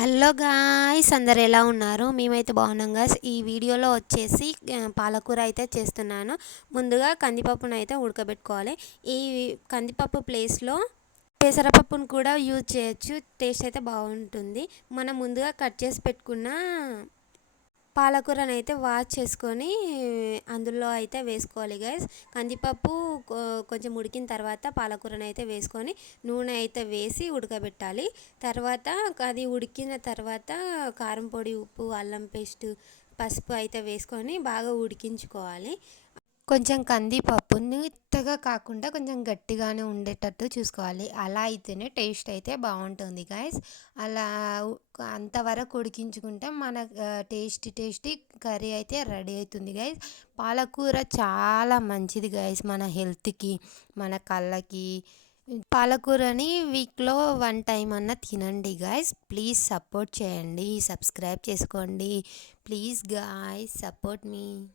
Hello guys, అందరు ఎలా ఉన్నారు? మేమైతే బాగున్నాం గాయ్స్. ఈ వీడియోలో వచ్చేసి పాలకూర అయితే చేస్తున్నాను. ముందుగా కందిపప్పును అయితే ఉడకబెట్టుకోవాలి. ఈ కందిపప్పు ప్లేస్లో పెసరపప్పును కూడా యూజ్ చేయొచ్చు. టేస్ట్ అయితే బాగుంటుంది. మనం ముందుగా కట్ చేసి పెట్టుకున్న పాలకూరను అయితే వాష్ చేసుకొని అందులో అయితే వేసుకోవాలి గైస్. కందిపప్పు కొంచెం ఉడికిన తర్వాత పాలకూరను అయితే వేసుకొని నూనె అయితే వేసి ఉడకబెట్టాలి. తర్వాత అది ఉడికిన తర్వాత కారం పొడి, ఉప్పు, అల్లం పేస్ట్, పసుపు అయితే వేసుకొని బాగా ఉడికించుకోవాలి. కొంచెం కందిపప్పు మెత్తగా కాకుండా కొంచెం గట్టిగానే ఉండేటట్టు చూసుకోవాలి. అలా అయితేనే టేస్ట్ అయితే బాగుంటుంది గైస్. అలా అంతవరకు ఉడికించుకుంటే మన టేస్టీ కర్రీ అయితే రెడీ అవుతుంది గైస్. పాలకూర చాలా మంచిది గైస్, మన హెల్త్కి, మన కళ్ళకి. పాలకూరని వీక్లో 1 టైం అన్నా తినండి గైస్. ప్లీజ్ సపోర్ట్ చేయండి, సబ్స్క్రైబ్ చేసుకోండి. Please guys, support me.